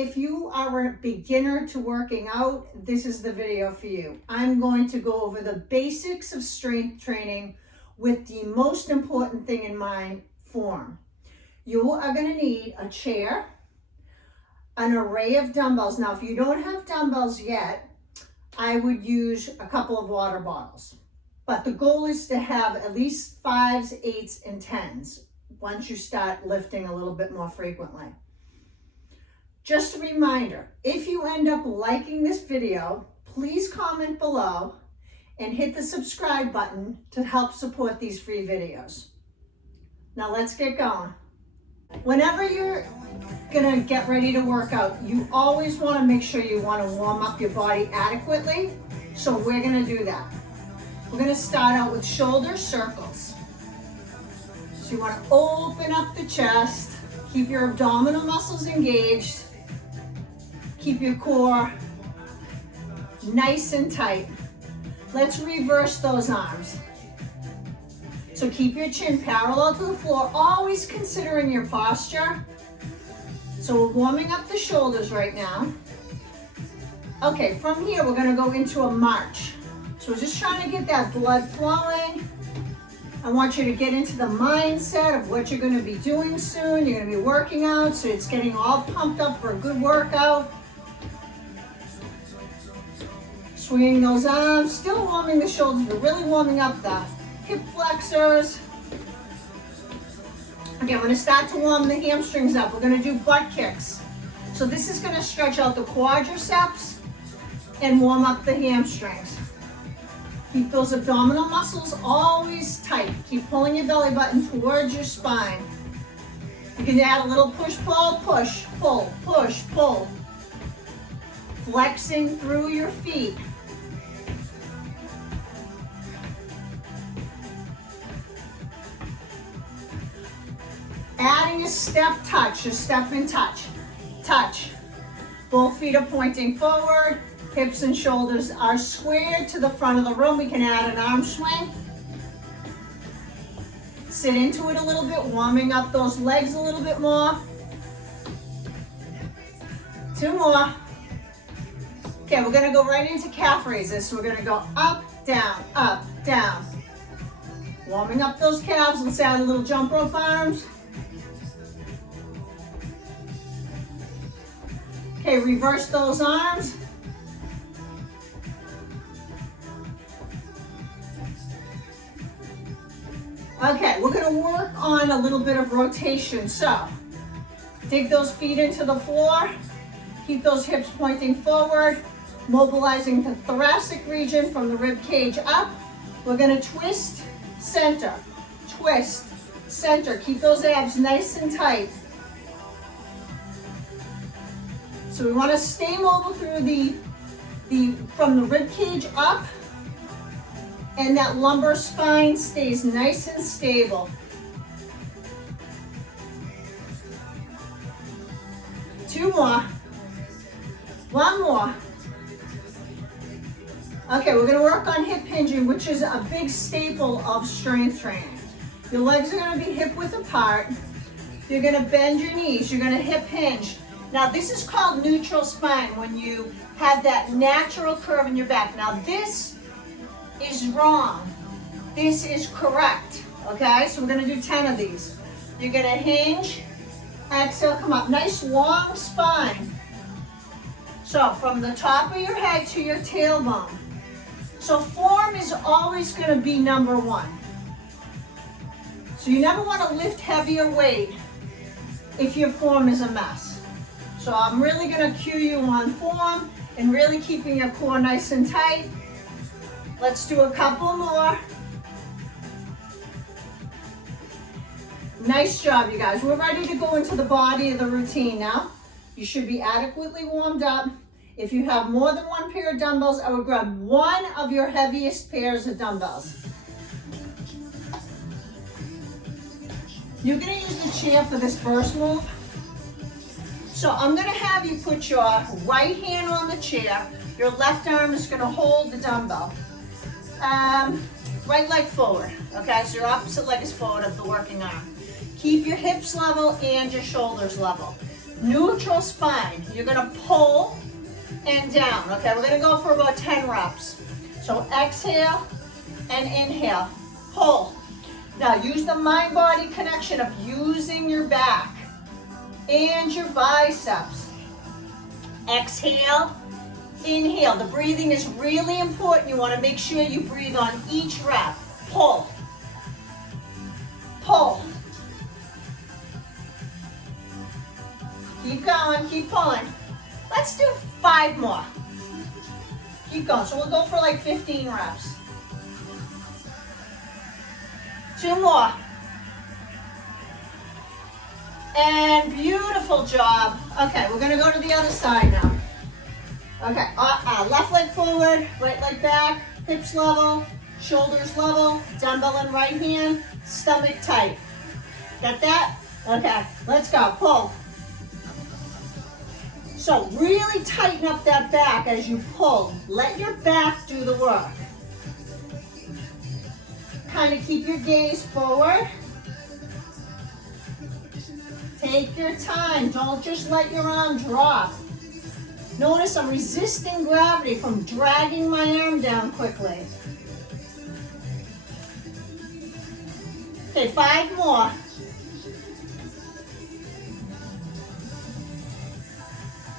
If you are a beginner to working out, this is the video for you. I'm going to go over the basics of strength training with the most important thing in mind, form. You are going to need a chair, an array of dumbbells. Now, if you don't have dumbbells yet, I would use a couple of water bottles. But the goal is to have at least 5s, 8s, and 10s once you start lifting a little bit more frequently. Just a reminder, if you end up liking this video, please comment below and hit the subscribe button to help support these free videos. Now let's get going. Whenever you're gonna get ready to work out, you always wanna make sure you wanna warm up your body adequately. So we're gonna do that. We're gonna start out with shoulder circles. So you wanna open up the chest, keep your abdominal muscles engaged, keep your core nice and tight. Let's reverse those arms. So keep your chin parallel to the floor, always considering your posture. So we're warming up the shoulders right now. Okay, from here we're gonna go into a march. So we're just trying to get that blood flowing. I want you to get into the mindset of what you're gonna be doing soon. You're gonna be working out, so it's getting all pumped up for a good workout. Swinging those arms, still warming the shoulders, but really warming up the hip flexors. Okay, I'm gonna start to warm the hamstrings up. We're gonna do butt kicks. So this is gonna stretch out the quadriceps and warm up the hamstrings. Keep those abdominal muscles always tight. Keep pulling your belly button towards your spine. You can add a little push-pull, push, pull, push, pull. Flexing through your feet. Adding a step touch, a step and touch, touch. Both feet are pointing forward, hips and shoulders are squared to the front of the room. We can add an arm swing. Sit into it a little bit, warming up those legs a little bit more. 2 more. Okay, we're gonna go right into calf raises. So we're gonna go up, down, up, down. Warming up those calves. Let's add a little jump rope arms. Okay, reverse those arms. Okay, we're gonna work on a little bit of rotation. So, dig those feet into the floor. Keep those hips pointing forward, mobilizing the thoracic region from the rib cage up. We're gonna twist, center, twist, center. Keep those abs nice and tight. So we want to stay mobile through from the rib cage up, and that lumbar spine stays nice and stable. 2 more. 1 more. Okay, we're going to work on hip hinging, which is a big staple of strength training. Your legs are going to be hip width apart. You're going to bend your knees. You're going to hip hinge. Now this is called neutral spine, when you have that natural curve in your back. Now this is wrong. This is correct, okay? So we're gonna do 10 of these. You're gonna hinge, exhale, come up. Nice long spine. So from the top of your head to your tailbone. So form is always gonna be number 1. So you never wanna lift heavier weight if your form is a mess. So I'm really gonna cue you on form and really keeping your core nice and tight. Let's do a couple more. Nice job, you guys. We're ready to go into the body of the routine now. You should be adequately warmed up. If you have more than 1 pair of dumbbells, I would grab 1 of your heaviest pairs of dumbbells. You're gonna use the chair for this first move. So I'm gonna have you put your right hand on the chair. Your left arm is gonna hold the dumbbell. Right leg forward, okay? So your opposite leg is forward of the working arm. Keep your hips level and your shoulders level. Neutral spine. You're gonna pull and down. Okay, we're gonna go for about 10 reps. So exhale and inhale, pull. Now use the mind-body connection of using your back and your biceps. Exhale, inhale. The breathing is really important. You want to make sure you breathe on each rep. Pull, pull. Keep going, keep pulling. Let's do 5 more. Keep going. So we'll go for like 15 reps. 2 more. And beautiful job. Okay, we're gonna go to the other side now. Okay, left leg forward, right leg back, hips level, shoulders level, dumbbell in right hand, stomach tight. Got that? Okay, let's go, pull. So really tighten up that back as you pull. Let your back do the work. Kind of keep your gaze forward. Take your time. Don't just let your arm drop. Notice I'm resisting gravity from dragging my arm down quickly. Okay, 5 more.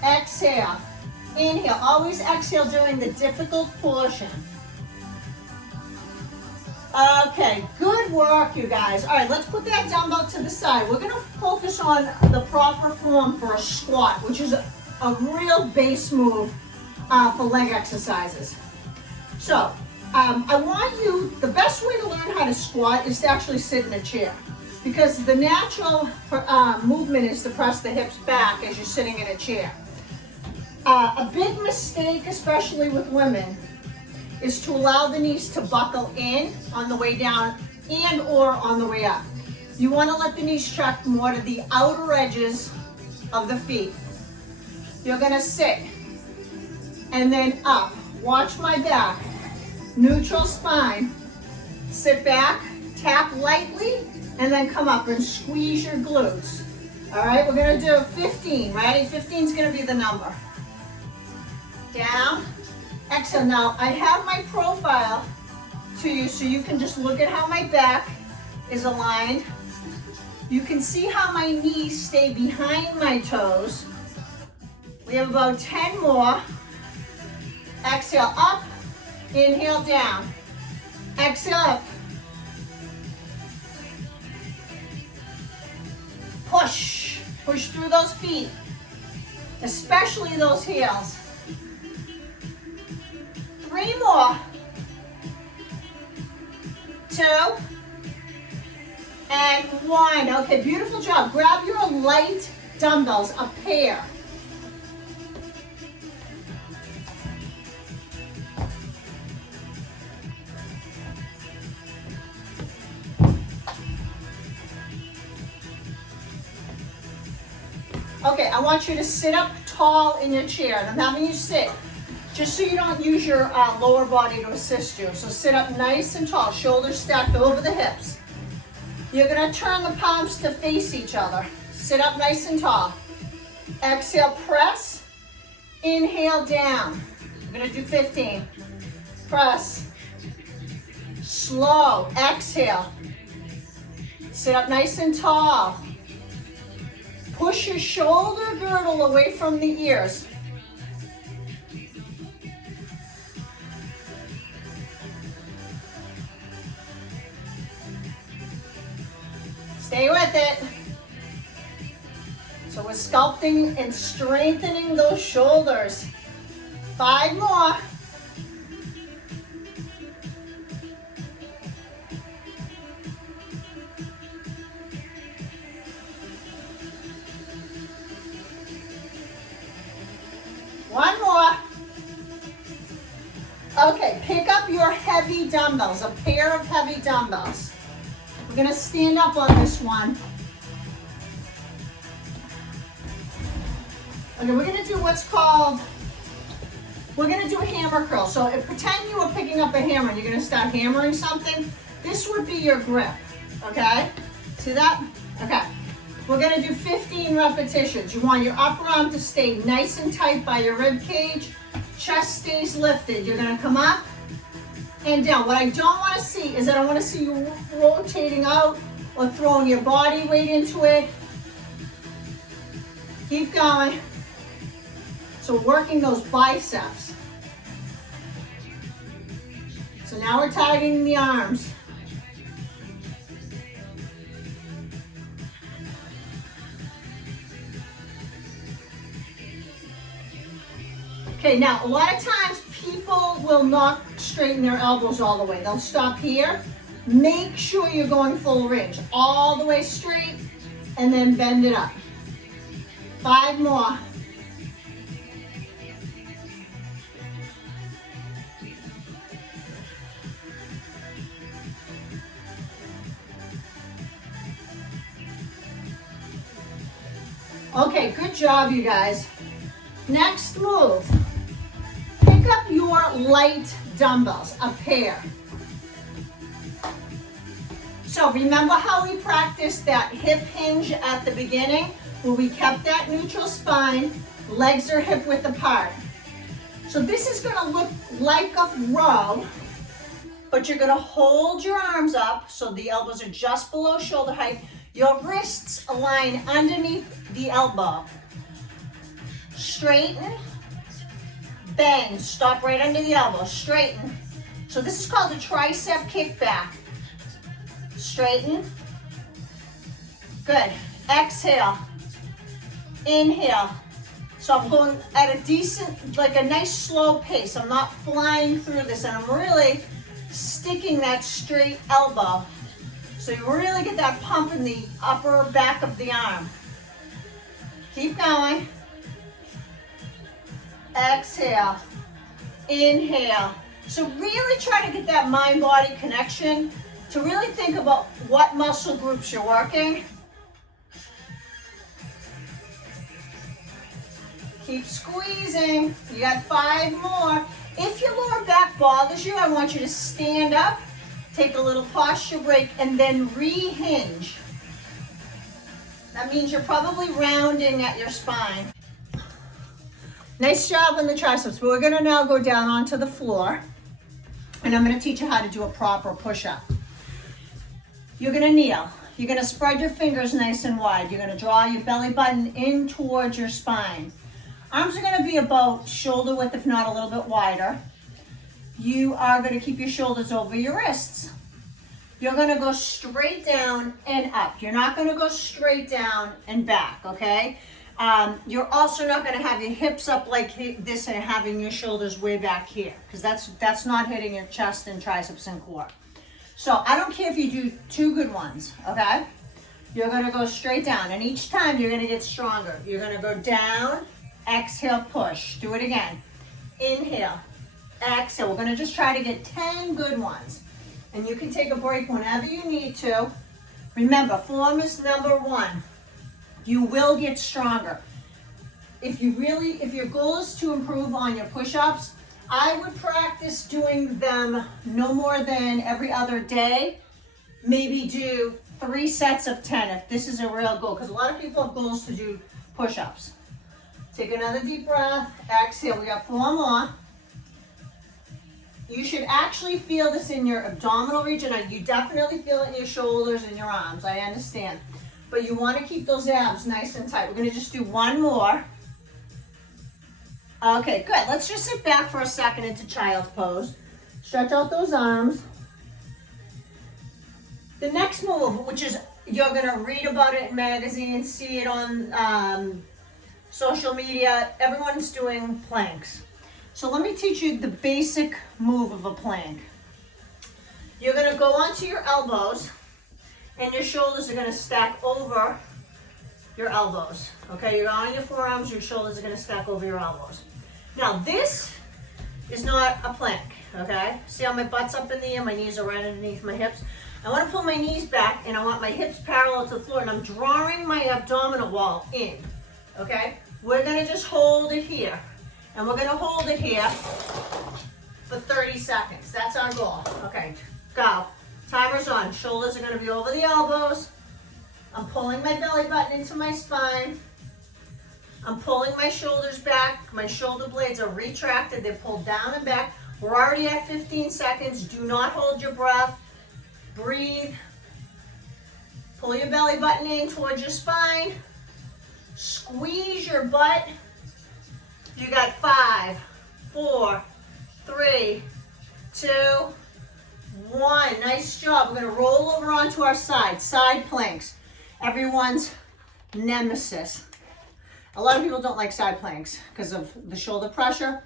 Exhale. Inhale. Always exhale during the difficult portion. Okay, good work, you guys. All right, let's put that dumbbell to the side. We're gonna focus on the proper form for a squat, which is a real base move for leg exercises. So, I want you, the best way to learn how to squat is to actually sit in a chair, because the natural movement is to press the hips back as you're sitting in a chair. A big mistake, especially with women, is to allow the knees to buckle in on the way down and or on the way up. You want to let the knees track more to the outer edges of the feet. You're going to sit and then up. Watch my back. Neutral spine. Sit back, tap lightly, and then come up and squeeze your glutes. All right, we're going to do 15. Ready? 15 is going to be the number. Down. Exhale. Now, I have my profile to you so you can just look at how my back is aligned. You can see how my knees stay behind my toes. We have about 10 more. Exhale up, inhale down. Exhale up. Push. Push through those feet, especially those heels. 3 more. 2 and 1. Okay, beautiful job. Grab your light dumbbells, a pair. Okay, I want you to sit up tall in your chair, and I'm having you sit just so you don't use your lower body to assist you. So sit up nice and tall, shoulders stacked over the hips. You're gonna turn the palms to face each other. Sit up nice and tall. Exhale, press. Inhale, down. We're gonna do 15. Press. Slow. Exhale. Sit up nice and tall. Push your shoulder girdle away from the ears. Stay with it. So we're sculpting and strengthening those shoulders. 5 more. One more. Okay, pick up your heavy dumbbells, a pair of heavy dumbbells. We're gonna stand up on this one. Okay, we're gonna do what's called, we're gonna do a hammer curl. So pretend you were picking up a hammer and you're gonna start hammering something. This would be your grip, okay? See that? Okay. We're gonna do 15 repetitions. You want your upper arm to stay nice and tight by your rib cage. Chest stays lifted. You're gonna come up and down. What I don't wanna see is I don't wanna see you rotating out or throwing your body weight into it. Keep going. So working those biceps. So now we're targeting the arms. Okay, now a lot of times people will not straighten their elbows all the way. They'll stop here. Make sure you're going full range, all the way straight, and then bend it up. 5 more. Okay, good job, you guys. Next move. Pick up your light dumbbells, a pair. So remember how we practiced that hip hinge at the beginning, where we kept that neutral spine, legs are hip width apart. So this is gonna look like a row, but you're gonna hold your arms up so the elbows are just below shoulder height. Your wrists align underneath the elbow. Straighten, bend, stop right under the elbow, straighten. So this is called a tricep kickback. Straighten, good. Exhale, inhale. So I'm going at a decent, like a nice slow pace. I'm not flying through this, and I'm really sticking that straight elbow. So you really get that pump in the upper back of the arm. Keep going. Exhale, inhale. So really try to get that mind-body connection to really think about what muscle groups you're working. Keep squeezing. You got 5 more. If your lower back bothers you, I want you to stand up, take a little posture break, and then re-hinge. That means you're probably rounding at your spine. Nice job on the triceps, but we're gonna now go down onto the floor, and I'm gonna teach you how to do a proper push-up. You're gonna kneel. You're gonna spread your fingers nice and wide. You're gonna draw your belly button in towards your spine. Arms are gonna be about shoulder width, if not a little bit wider. You are gonna keep your shoulders over your wrists. You're gonna go straight down and up. You're not gonna go straight down and back, okay? You're also not gonna have your hips up like this and having your shoulders way back here, because that's not hitting your chest and triceps and core. So I don't care if you do 2 good ones, okay? You're gonna go straight down, and each time you're gonna get stronger. You're gonna go down, exhale, push. Do it again. Inhale, exhale. We're gonna just try to get 10 good ones. And you can take a break whenever you need to. Remember, form is number 1. You will get stronger. If your goal is to improve on your push-ups, I would practice doing them no more than every other day. Maybe do 3 sets of 10 if this is a real goal, because a lot of people have goals to do push-ups. Take another deep breath, exhale. We got 4 more. You should actually feel this in your abdominal region. You definitely feel it in your shoulders and your arms, I understand. But you want to keep those abs nice and tight. We're going to just do 1 more. Okay, good. Let's just sit back for a second into child's pose. Stretch out those arms. The next move, which is you're going to read about it in magazines, see it on social media, everyone's doing planks. So let me teach you the basic move of a plank. You're going to go onto your elbows, and your shoulders are going to stack over your elbows. Okay, you're on your forearms, your shoulders are going to stack over your elbows. Now this is not a plank, okay? See how my butt's up in the air, my knees are right underneath my hips. I want to pull my knees back, and I want my hips parallel to the floor, and I'm drawing my abdominal wall in, okay? We're going to just hold it here, and we're going to hold it here for 30 seconds. That's our goal. Okay, go. Timer's on. Shoulders are going to be over the elbows. I'm pulling my belly button into my spine. I'm pulling my shoulders back. My shoulder blades are retracted. They're pulled down and back. We're already at 15 seconds. Do not hold your breath. Breathe. Pull your belly button in towards your spine. Squeeze your butt. You got 5, 4, 3, 2, 1. Nice job. We're going to roll over onto our side planks. Everyone's nemesis. A lot of people don't like side planks because of the shoulder pressure,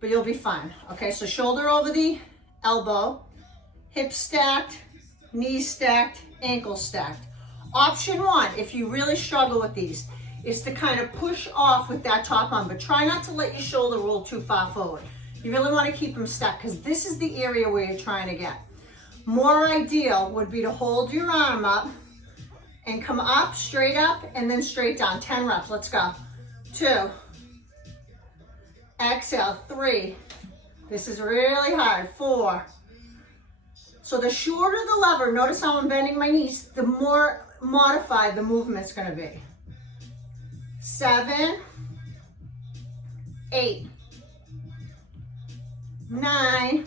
but you'll be fine. Okay, so shoulder over the elbow, hips stacked, knees stacked, ankles stacked. Option 1, if you really struggle with these, is to kind of push off with that top arm, but try not to let your shoulder roll too far forward. You really want to keep them stacked because this is the area where you're trying to get. More ideal would be to hold your arm up and come up, straight up, and then straight down. 10 reps, let's go. 2, exhale, 3, this is really hard, 4. So the shorter the lever, notice how I'm bending my knees, the more modified the movement's gonna be. 7, 8, 9,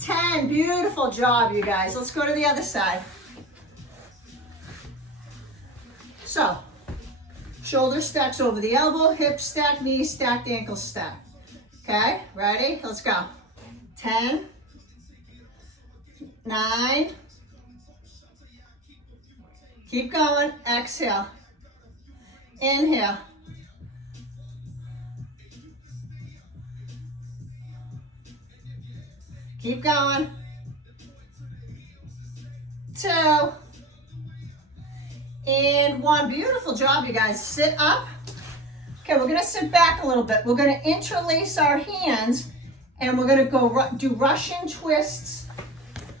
10, beautiful job, you guys. Let's go to the other side. So, shoulder stacks over the elbow, hips stacked, knees stacked, ankles stacked. Okay, ready? Let's go. 10, 9, keep going, exhale, inhale, keep going, 2, and 1. Beautiful job, you guys. Sit up. Okay, we're gonna sit back a little bit. We're gonna interlace our hands and we're gonna go do Russian twists,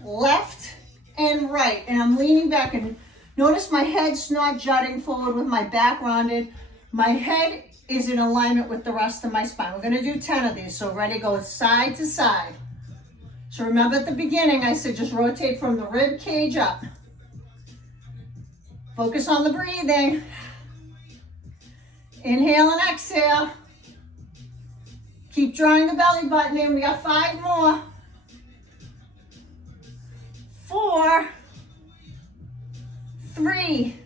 left and right. And I'm leaning back and notice my head's not jutting forward with my back rounded. My head is in alignment with the rest of my spine. We're gonna do 10 of these. So ready, go side to side. So remember at the beginning, I said just rotate from the rib cage up. Focus on the breathing. Inhale and exhale. Keep drawing the belly button in. We got 5 more. 4, 3,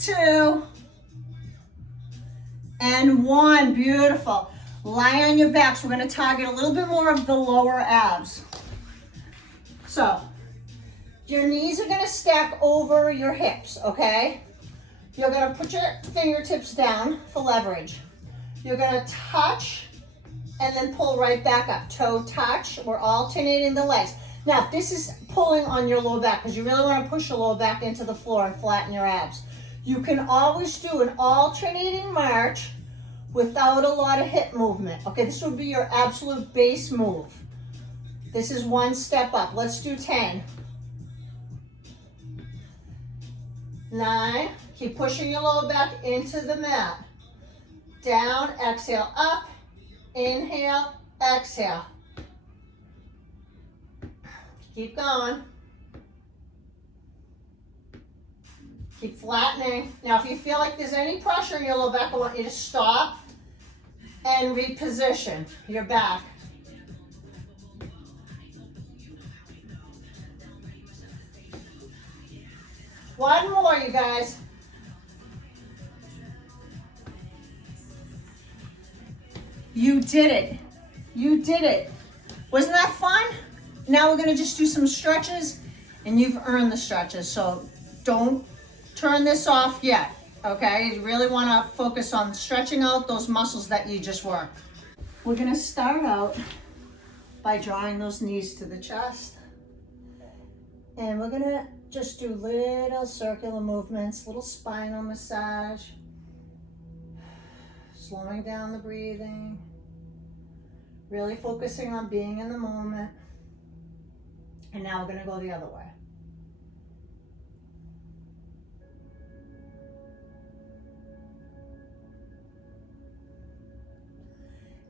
2, and 1. Beautiful. Lie on your backs. We're going to target a little bit more of the lower abs. So, your knees are going to stack over your hips, okay? You're going to put your fingertips down for leverage. You're going to touch and then pull right back up. Toe touch. We're alternating the legs. Now, this is pulling on your lower back because you really want to push your lower back into the floor and flatten your abs. You can always do an alternating march without a lot of hip movement. Okay, this would be your absolute base move. This is 1 step up. Let's do 10. 9, keep pushing your lower back into the mat. Down, exhale, up, inhale, exhale. Keep going. Keep flattening. Now, if you feel like there's any pressure in your lower back, I want you to stop and reposition your back. One more, you guys. You did it. You did it. Wasn't that fun? Now we're gonna just do some stretches, and you've earned the stretches, so don't turn this off yet, okay? You really wanna focus on stretching out those muscles that you just worked. We're gonna start out by drawing those knees to the chest, and we're gonna just do little circular movements, little spinal massage, slowing down the breathing, really focusing on being in the moment. And now we're gonna go the other way.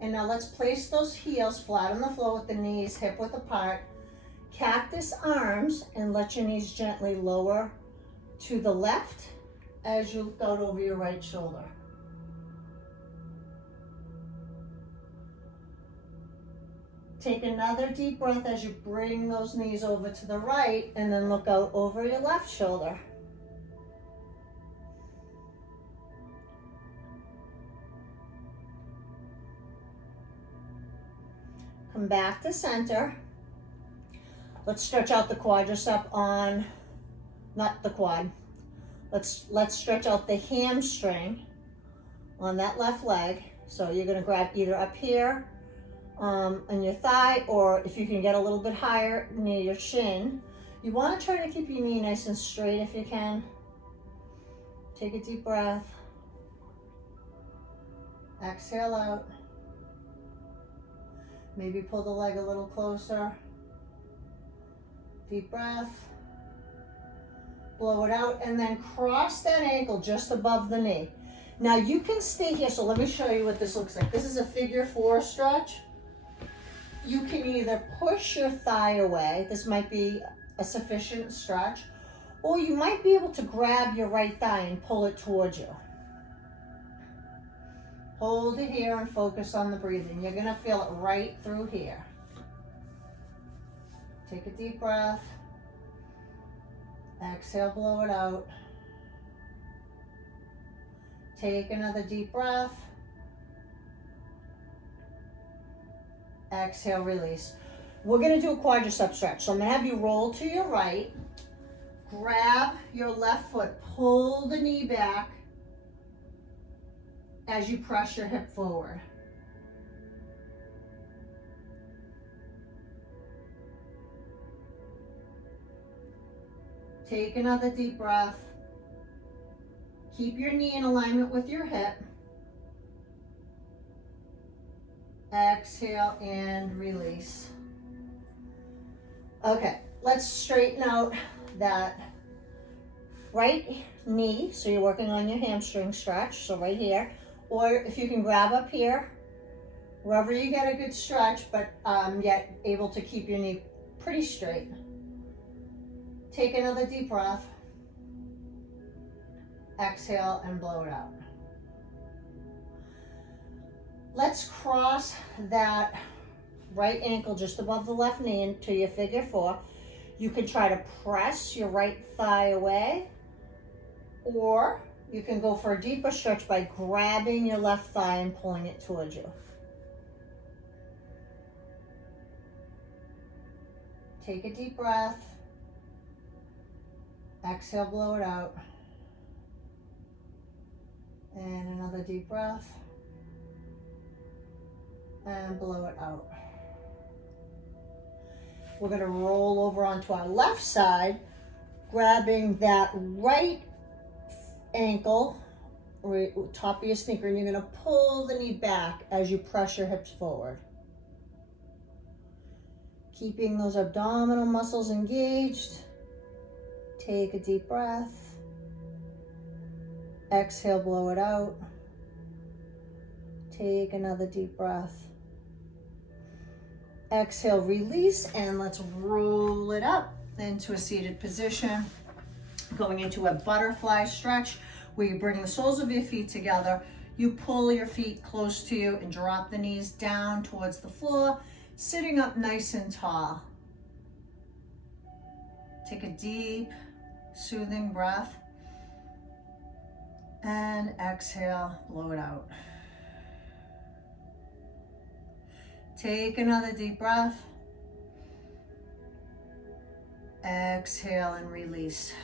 And now let's place those heels flat on the floor with the knees hip width apart. cactus arms and let your knees gently lower to the left as you look out over your right shoulder. Take another deep breath as you bring those knees over to the right, and then look out over your left shoulder. Come back to center. Let's stretch out the quadricep on, not the quad. Let's stretch out the hamstring on that left leg. So you're gonna grab either up here on your thigh, or if you can get a little bit higher near your shin. You wanna try to keep your knee nice and straight if you can. Take a deep breath. Exhale out. Maybe pull the leg a little closer. Deep breath. Blow it out, and then cross that ankle just above the knee. Now you can stay here, so let me show you what this looks like. This is a figure 4 stretch. You can either push your thigh away, this might be a sufficient stretch, or you might be able to grab your right thigh and pull it towards you. Hold it here and focus on the breathing. You're gonna feel it right through here. Take a deep breath. Exhale, blow it out. Take another deep breath. Exhale, release. We're gonna do a quadricep stretch. So I'm gonna have you roll to your right, grab your left foot, pull the knee back as you press your hip forward. Take another deep breath. Keep your knee in alignment with your hip. Exhale and release. Okay, let's straighten out that right knee. So you're working on your hamstring stretch, so right here. Or if you can grab up here, wherever you get a good stretch, but yet able to keep your knee pretty straight. Take another deep breath. Exhale and blow it out. Let's cross that right ankle just above the left knee into your figure 4. You can try to press your right thigh away, or you can go for a deeper stretch by grabbing your left thigh and pulling it towards you. Take a deep breath. Exhale, blow it out. And another deep breath. And blow it out. We're going to roll over onto our left side, grabbing that right ankle, or top of your sneaker, and you're going to pull the knee back as you press your hips forward. Keeping those abdominal muscles engaged. Take a deep breath. Exhale, blow it out. Take another deep breath. Exhale, release, and let's roll it up into a seated position. Going into a butterfly stretch where you bring the soles of your feet together. You pull your feet close to you and drop the knees down towards the floor, sitting up nice and tall. Take a deep, soothing breath. And exhale, blow it out. Take another deep breath. Exhale and release.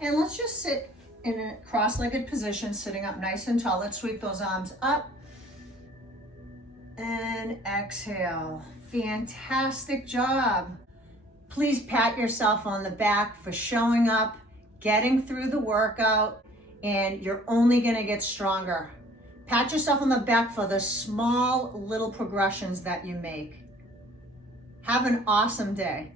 And let's just sit in a cross-legged position, sitting up nice and tall. Let's sweep those arms up. And exhale. Fantastic job. Please pat yourself on the back for showing up, getting through the workout, and you're only gonna get stronger. Pat yourself on the back for the small little progressions that you make. Have an awesome day.